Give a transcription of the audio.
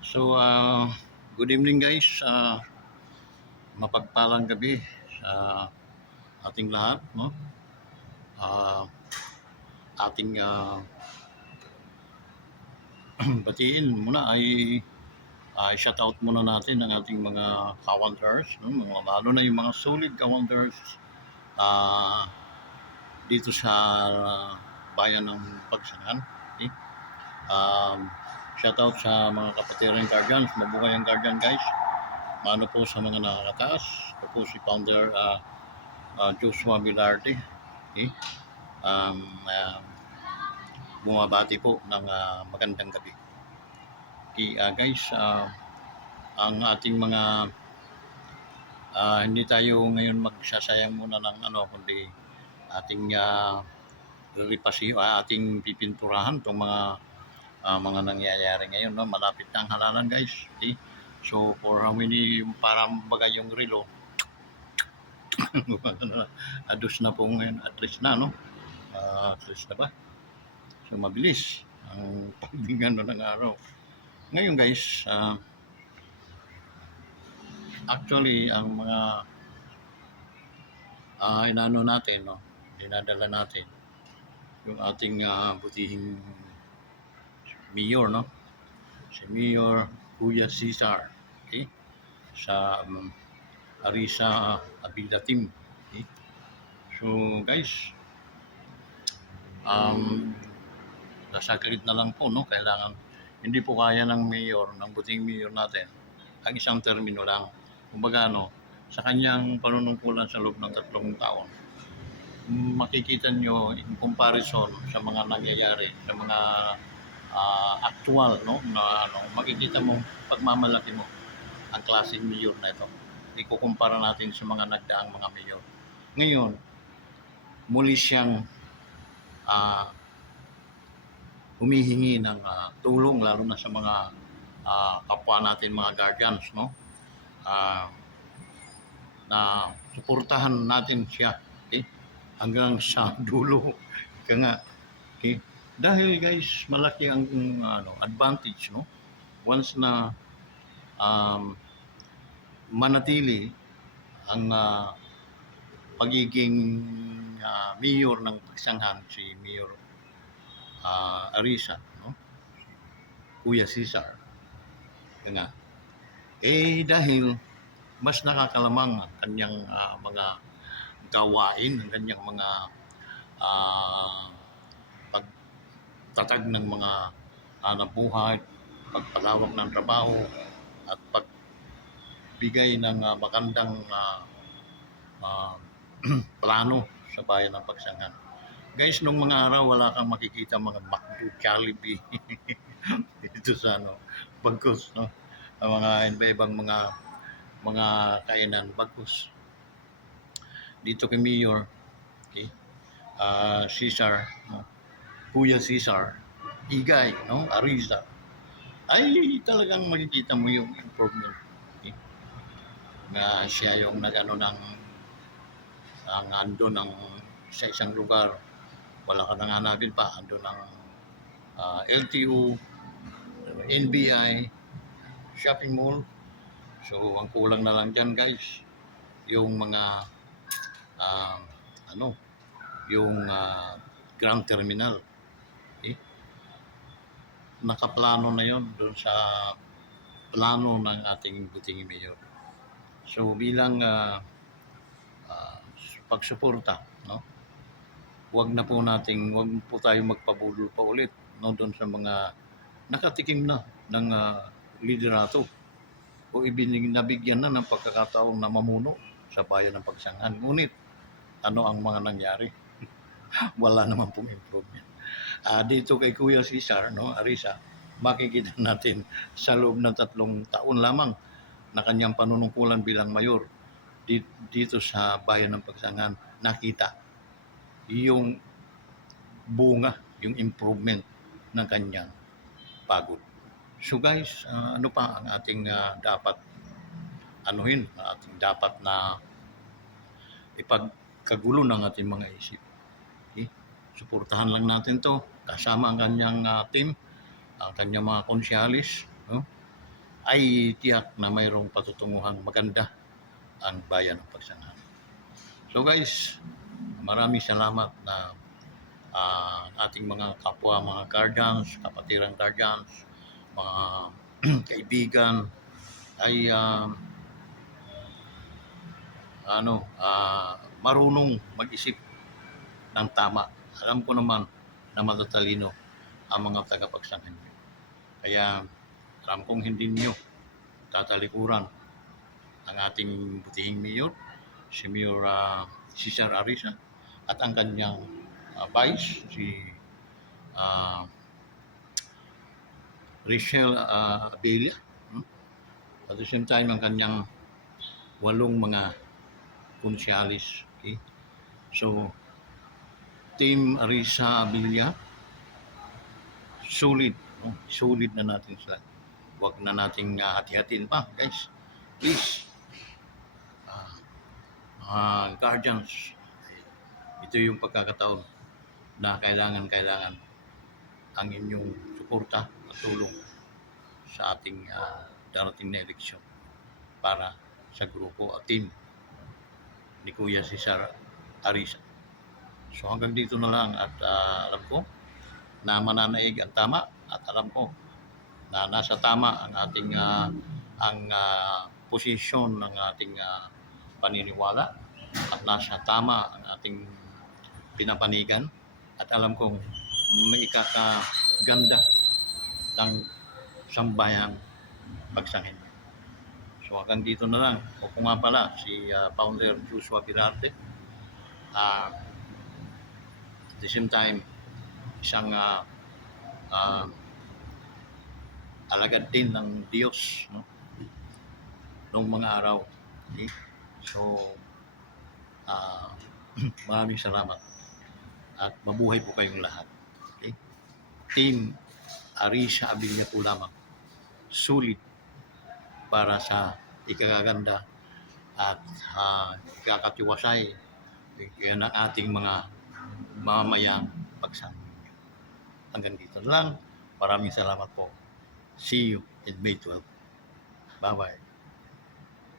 So, good evening guys. Mapagpalang gabi sa ating lahat, no? Ah, ating batiin muna ay shout out muna natin ang ating mga kawanders, no? Lalo na yung mga solid kawanders dito sa bayan ng Pagsangan. Okay? Um, shout out sa mga kapatiran guardians, mabuhay ang guardian guys. Mano po sa mga nakakataas. Ito po si Founder Joshua Vilarte. Okay? Um, uh, Bumabati po ng magandang gabi. Okay, guys, ang ating mga hindi tayo ngayon magsasayang muna ng kundi ating ating pipinturahan itong mga nangyayari ngayon, no? Malapit na ang halalan guys. Okay? So for how many, parang bagay yung relo, adus na po ngayon, at least na, no? At least na ba? So mabilis ang pagdingan ng araw. Ngayon guys, actually ang mga inano natin, no? Dinadala natin yung ating butihing mayor, no? Si Mayor Kuya Cesar, okay? Sa Arisa Abilatim. Okay? So guys, nasaglit na lang po, no? Kailangan, hindi po kaya ng mayor, ng buting mayor natin, ang isang termino lang. Kumbaga, sa kanyang panunungkulan sa loob ng 3 taon, makikita nyo in comparison sa mga nangyayari, sa mga actual, no? Na makikita mo, pagmamalaki mo ang klaseng mayor na ito. Ikukumpara natin sa mga nagdaang mga mayor. Ngayon, muli siyang humihingi ng tulong, lalo na sa mga kapwa natin, mga guardians, no? Na suportahan natin siya, okay? Hanggang sa dulo. Kaya nga, okay? Dahil guys, malaki ang advantage, no? Once na manatili ang pagiging mayor ng Pagsanghan, si Mayor Arisa, no? Kuya Cesar. Kaya nga, dahil mas nakakalamang ang kanyang mga gawain, ang kanyang mga pagtatag ng mga hanap buhay, pagpalawak ng trabaho, at pagbigay ng magandang plano sa bayan ng Pagsanghan. Guys, nung mga araw, wala kang makikita mga McDo, Jollibee dito sa Bagkus, no? Ang mga iba-ibang mga kainan, Bagkus. Dito kay Mayor, okay? Cesar, no? Kuya Cesar, Igay, no? Ariza, ay talagang makikita mo yung improvement, okay? Na siya yung nag-ano ng ando ng sa isang lugar, wala ka nang hanapin pa, ando ng LTO, NBI, shopping mall. So ang kulang na lang dyan guys, yung mga yung Grand Terminal. Okay? Nakaplano na yon doon sa plano ng ating buting mayor. So bilang pagsuporta, no? Wag po tayo magpabulol pa ulit, no, doon sa mga nakatikim na ng liderato o nabigyan na ng pagkakataon na mamuno sa bayan ng Pagsanghan. Ngunit ano ang mga nangyari? Wala naman pong improvement. Dito kay Kuya Cesar, no, Arisa, makikita natin sa loob ng 3 taon lamang na kanyang panunungkulan bilang mayor dito sa bayan ng Pagsanghan, nakita yung bunga, yung improvement ng kanyang pagod. So guys, ano pa ang ating dapat ating dapat na ipagkagulo ng ating mga isip. Okay? Suportahan lang natin to, kasama ang kanyang team, ang kanyang mga konsyalis, no? ay tiyak na mayroong patutunguhang maganda ang bayan ng Pagsangan. So guys, maraming salamat na ating mga kapwa, mga guardians, kapatirang guardians, mga kaibigan ay marunong mag-isip ng tama. Alam ko naman na matatalino ang mga tagapagsangan niyo. Kaya alam kong hindi niyo tatalikuran ang ating butihing mayor, si Mayor Cesar Arisa, at ang kanyang vice, si uh, Rachel Abella. At the same time, ang kanyang 8 mga konsyalis. Okay? So, Team Arisa Abella, solid. No? Solid na natin sila. Huwag na nating hati-hatiin pa, guys. Please, guardians, ito yung pagkakataon na kailangan ang inyong suporta at tulong sa ating darating na eleksyon para sa grupo at team ni Kuya Cesar Arisa. So hanggang dito na lang at alam ko na mananaig ang tama at alam ko na nasa tama ang ating posisyon ng ating paniniwala at nasa tama ang ating pinapanigan at alam kong may ikakaganda ng sambayang Pagsangin. So hanggang dito na lang. O kung nga pala, si Founder Joshua Pirarte, at the same time, isang alagad din ng Diyos, no? Noong mga araw. Okay? So, maraming salamat at mabuhay po kayong lahat. Okay? Team Arisa Abella po lamang, sulit para sa ikagaganda at ikakatiwasay ng ating mga mamayang Pagsangin. Hanggang dito lang. Maraming salamat po. See you in May 12. Bye-bye.